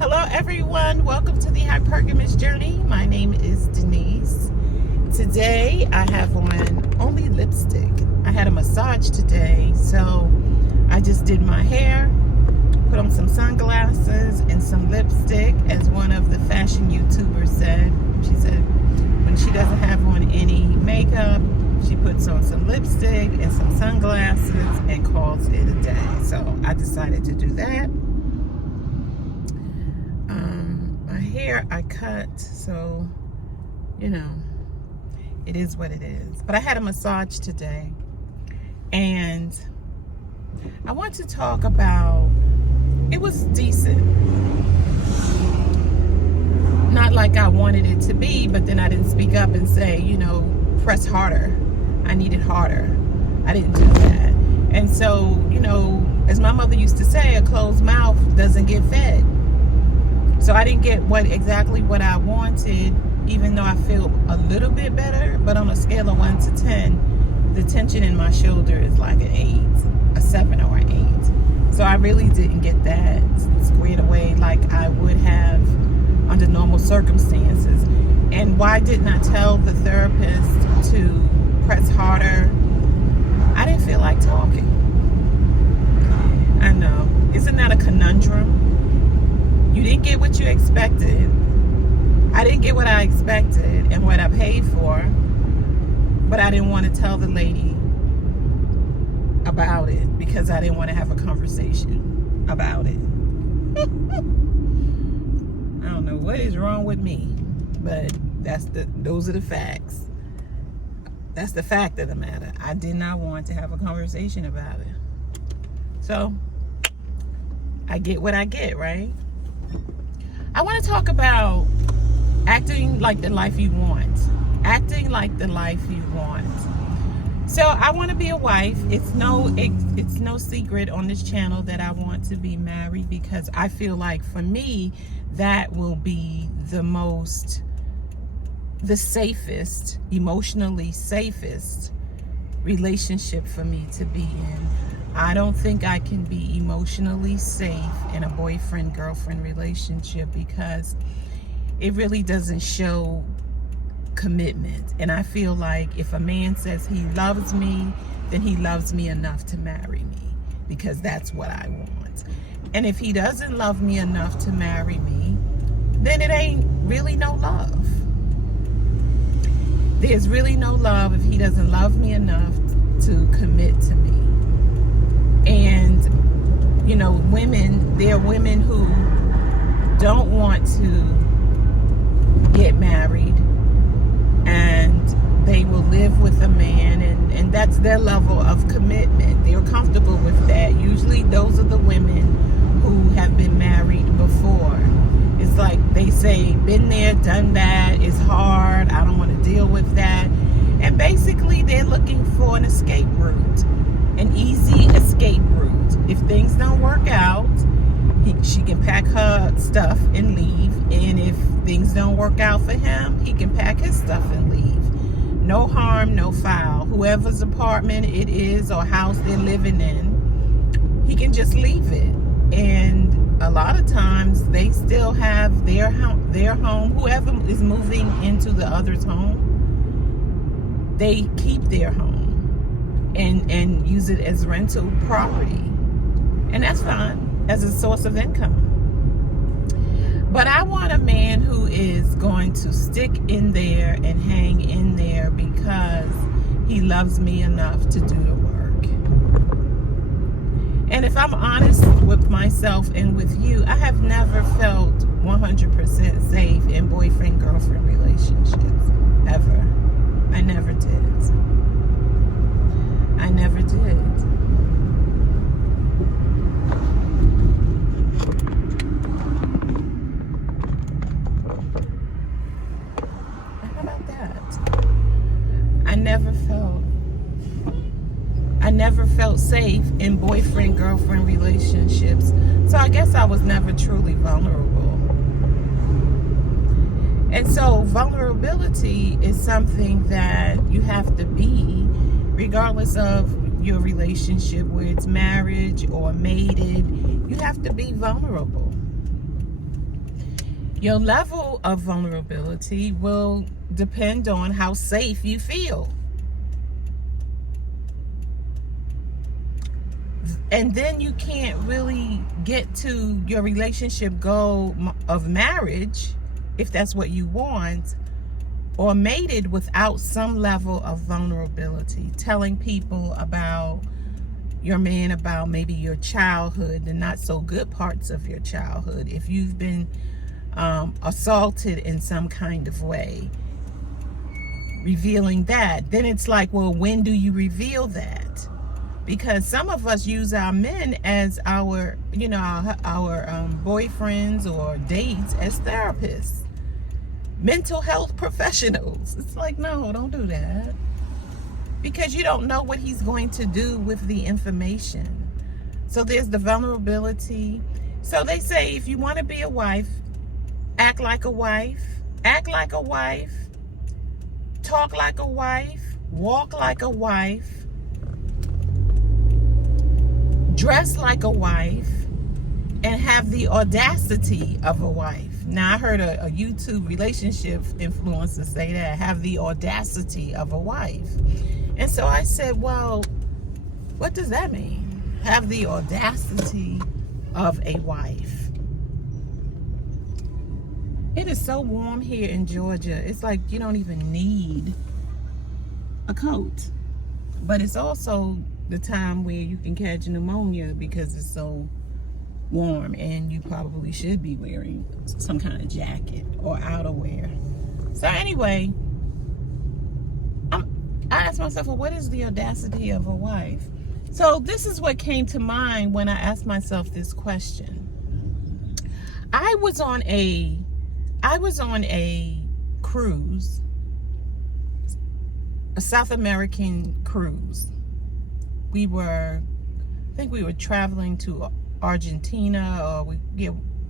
Hello everyone, welcome to the hypergamous journey. My name is Denise. Today I have on only lipstick. I had a massage today, so I just did my hair, put on some sunglasses and some lipstick, as one of the fashion YouTubers said. She said when she doesn't have on any makeup, she puts on some lipstick and some sunglasses and calls it a day. So I decided to do that. My hair I cut, so you know, it is what it is. But I had a massage today, and I want to talk about, it was decent. Not like I wanted it to be, but then I didn't speak up and say, you know, press harder. I need it harder. I didn't do that. And so, you know, as my mother used to say, a closed mouth doesn't get fed. So I didn't get exactly what I wanted, even though I feel a little bit better. But on a scale of 1 to 10, the tension in my shoulder is like an 8, a 7 or an 8. So I really didn't get that squared away like I would have under normal circumstances. And why didn't I tell the therapist to press harder? I didn't feel like talking. I know. Isn't that a conundrum? You didn't get what you expected. I didn't get what I expected and what I paid for, but I didn't want to tell the lady about it because I didn't want to have a conversation about it. I don't know what is wrong with me, but those are the facts. That's the fact of the matter. I did not want to have a conversation about it. So I get what I get, right? I want to talk about acting like the life you want. Acting like the life you want. So I want to be a wife. It's no secret on this channel that I want to be married, because I feel like for me that will be the safest, emotionally safest relationship for me to be in. I don't think I can be emotionally safe in a boyfriend-girlfriend relationship because it really doesn't show commitment. And I feel like if a man says he loves me, then he loves me enough to marry me, because that's what I want. And if he doesn't love me enough to marry me, then it ain't really no love. There's really no love if he doesn't love me enough to commit to me. And, you know, there are women who don't want to get married, and they will live with a man, and that's their level of commitment. They're comfortable with that. Usually those are the women who have been married before. It's like they say, been there, done that, it's hard, I don't want to deal with that. And basically they're looking for an escape route, an easy escape route. If things don't work out, she can pack her stuff and leave. And if things don't work out for him, he can pack his stuff and leave. No harm, no foul. Whoever's apartment it is or house they're living in, he can just leave it. And a lot of times they still have their home. Whoever is moving into the other's home, they keep their home and use it as rental property. And that's fine, as a source of income. But I want a man who is going to stick in there and hang in there because he loves me enough to do the work. And if I'm honest with myself and with you, I have never felt 100% safe in boyfriend-girlfriend relationships, ever. I never did. I never did. How about that? I never felt safe in boyfriend-girlfriend relationships. So I guess I was never truly vulnerable. And so vulnerability is something that you have to be, regardless of your relationship, where it's marriage or mated. You have to be vulnerable. Your level of vulnerability will depend on how safe you feel. And then you can't really get to your relationship goal of marriage, if that's what you want, or mated without some level of vulnerability. Telling people about your man, about maybe your childhood, the not so good parts of your childhood. If you've been assaulted in some kind of way, revealing that, then it's like, well, when do you reveal that? Because some of us use our men as our boyfriends or dates as therapists, mental health professionals. It's like, no, don't do that, because you don't know what he's going to do with the information. So there's the vulnerability. So they say, if you want to be a wife, act like a wife, talk like a wife, walk like a wife, dress like a wife, and have the audacity of a wife. Now, I heard a YouTube relationship influencer say that, have the audacity of a wife. And so I said, well, what does that mean? Have the audacity of a wife. It is so warm here in Georgia. It's like you don't even need a coat. But it's also the time where you can catch pneumonia because it's so warm, and you probably should be wearing some kind of jacket or outerwear. So anyway, I asked myself, well, what is the audacity of a wife? So this is what came to mind when I asked myself this question. I was on a cruise, a South American cruise. I think we were traveling to Argentina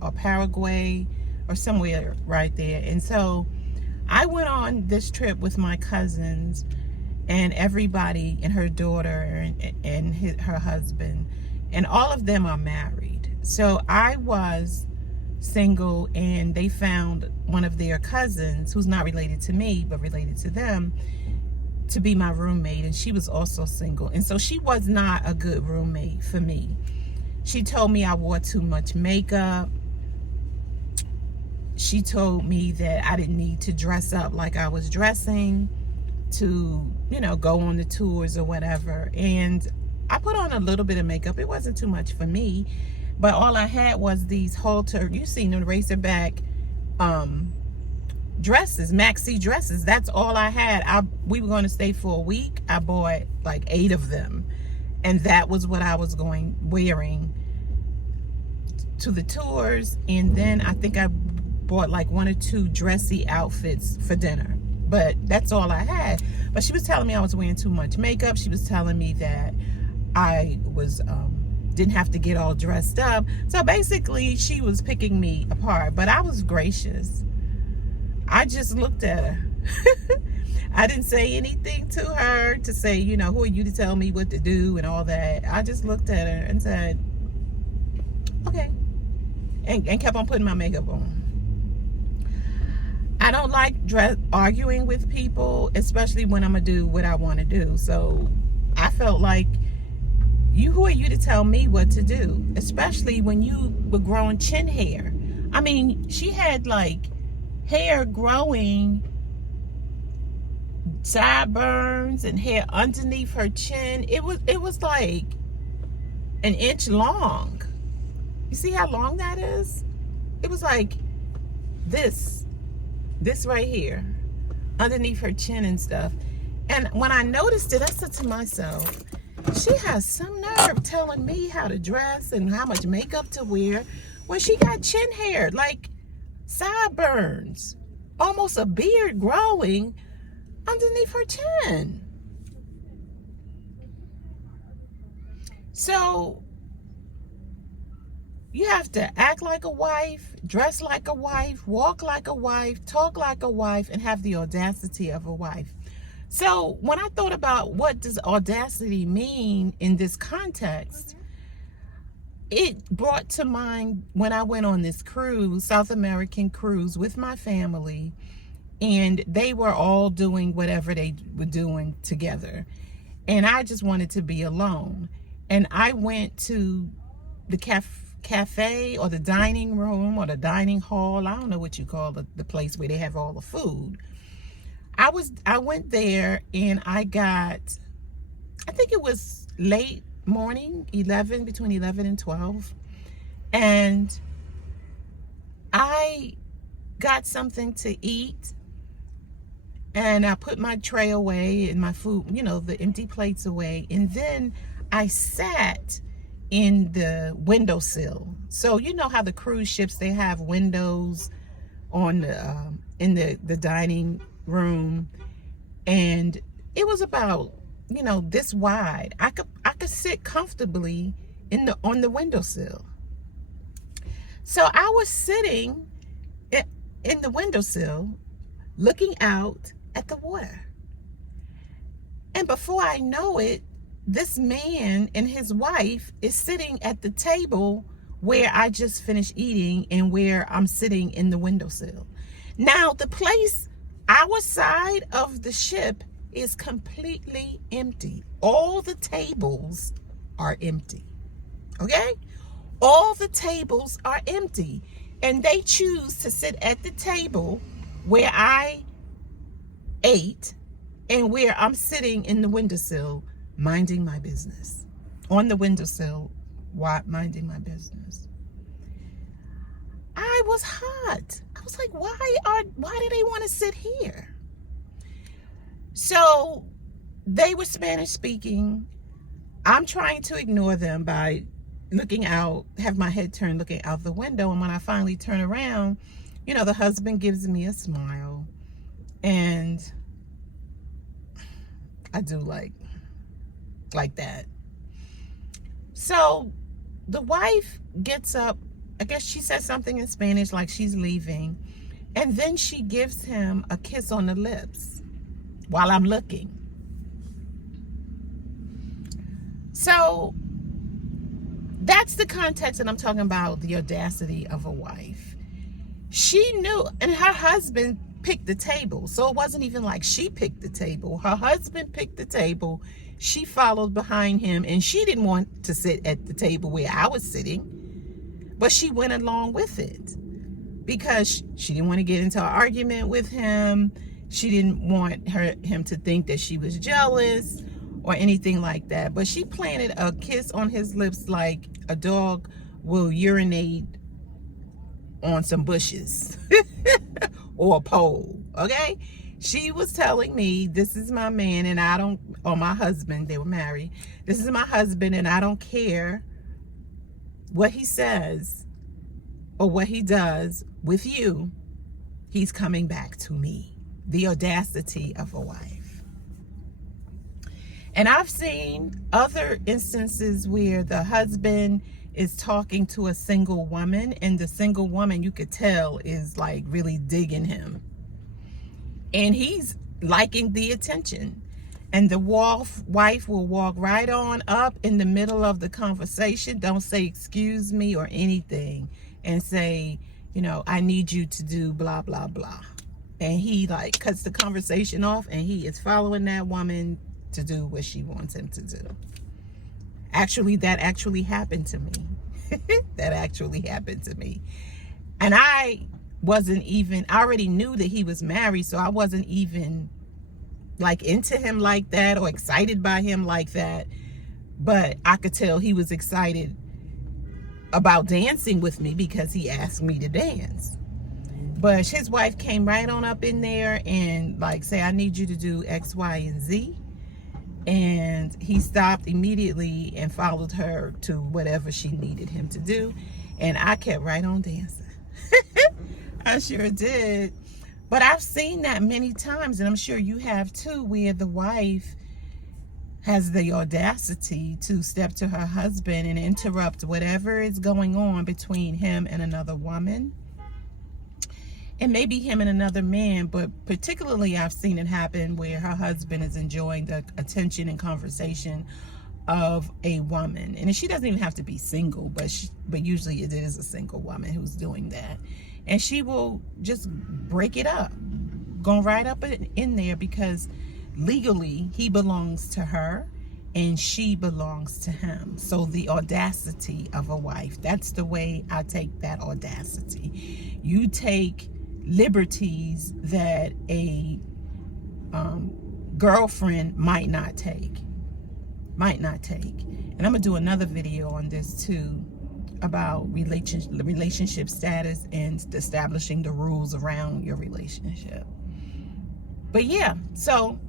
or Paraguay or somewhere right there. And so I went on this trip with my cousins and everybody, and her daughter and her husband, and all of them are married. So I was single, and they found one of their cousins, who's not related to me but related to them, to be my roommate, and she was also single. And so she was not a good roommate for me. She told me I wore too much makeup. She told me that I didn't need to dress up like I was dressing to, go on the tours or whatever. And I put on a little bit of makeup. It wasn't too much for me, but all I had was these halter, you seen the racerback dresses, maxi dresses. That's all I had. We were going to stay for a week. I bought like 8 of them, and that was what I was wearing to the tours. And then I think I bought like 1 or 2 dressy outfits for dinner, but that's all I had. But she was telling me I was wearing too much makeup. She was telling me that I was didn't have to get all dressed up. So basically she was picking me apart, but I was gracious. I just looked at her. I didn't say anything to her to say, who are you to tell me what to do and all that. I just looked at her and said, okay, and kept on putting my makeup on. I don't like arguing with people, especially when I'm gonna do what I want to do. So I felt like, who are you to tell me what to do? Especially when you were growing chin hair. I mean, she had like hair growing, sideburns and hair underneath her chin. It was like 1 inch long. You see how long that is? It was like this right here, underneath her chin and stuff. And when I noticed it, I said to myself, she has some nerve telling me how to dress and how much makeup to wear when she got chin hair, like sideburns, almost a beard growing underneath her chin. So you have to act like a wife, dress like a wife, walk like a wife, talk like a wife, and have the audacity of a wife. So when I thought about what does audacity mean in this context, it brought to mind when I went on this cruise, South American cruise with my family, and they were all doing whatever they were doing together. And I just wanted to be alone. And I went to the cafe or the dining room or the dining hall. I don't know what you call the place where they have all the food. I went there and I think it was late morning, between 11 and 12. And I got something to eat. And I put my tray away and my food, the empty plates away. And then I sat in the windowsill. So you know how the cruise ships, they have windows on in the dining room. And it was about, this wide. I could sit comfortably on the windowsill. So I was sitting in the windowsill looking out at the water. And before I know it, this man and his wife is sitting at the table where I just finished eating and where I'm sitting in the windowsill. Now, the place, our side of the ship, is completely empty. All the tables are empty. Okay? All the tables are empty. And they choose to sit at the table where I ate and where I'm sitting in the windowsill minding my business. On the windowsill, minding my business. I was hot. I was like, why do they want to sit here? So they were Spanish speaking. I'm trying to ignore them by looking out, have my head turned looking out the window. And when I finally turn around, the husband gives me a smile. And I do like that. So the wife gets up. I guess she says something in Spanish like she's leaving. And then she gives him a kiss on the lips while I'm looking. So that's the context that I'm talking about, the audacity of a wife. She knew, and her husband picked the table. So it wasn't even like she picked the table. Her husband picked the table. She followed behind him, and she didn't want to sit at the table where I was sitting, but she went along with it because she didn't want to get into an argument with him. She didn't want him to think that she was jealous or anything like that. But she planted a kiss on his lips like a dog will urinate on some bushes or a pole. Okay? She was telling me, this is my man and or my husband, they were married. This is my husband and I don't care what he says or what he does with you. He's coming back to me. The audacity of a wife. And I've seen other instances where the husband is talking to a single woman, and the single woman, you could tell, is like really digging him. And he's liking the attention. And the wife will walk right on up in the middle of the conversation, don't say excuse me or anything, and say, I need you to do blah, blah, blah. And he cuts the conversation off, and he is following that woman to do what she wants him to do. Actually, that actually happened to me. That actually happened to me. And I already knew that he was married, so I wasn't even into him like that or excited by him like that. But I could tell he was excited about dancing with me because he asked me to dance. But his wife came right on up in there and say, I need you to do X, Y, and Z. And he stopped immediately and followed her to whatever she needed him to do. And I kept right on dancing. I sure did. But I've seen that many times, and I'm sure you have too, where the wife has the audacity to step to her husband and interrupt whatever is going on between him and another woman. And maybe him and another man, but particularly I've seen it happen where her husband is enjoying the attention and conversation of a woman, and she doesn't even have to be single, but usually it is a single woman who's doing that, and she will just break it up, going right up in there, because legally he belongs to her and she belongs to him. So the audacity of a wife, that's the way I take that audacity. You take liberties that a girlfriend might not take. And I'm gonna do another video on this too, about relationship status and establishing the rules around your relationship. But yeah, so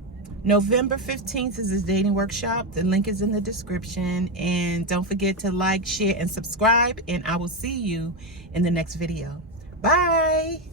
November 15th is his dating workshop. The link is in the description, and don't forget to like, share, and subscribe, and I will see you in the next video. Bye.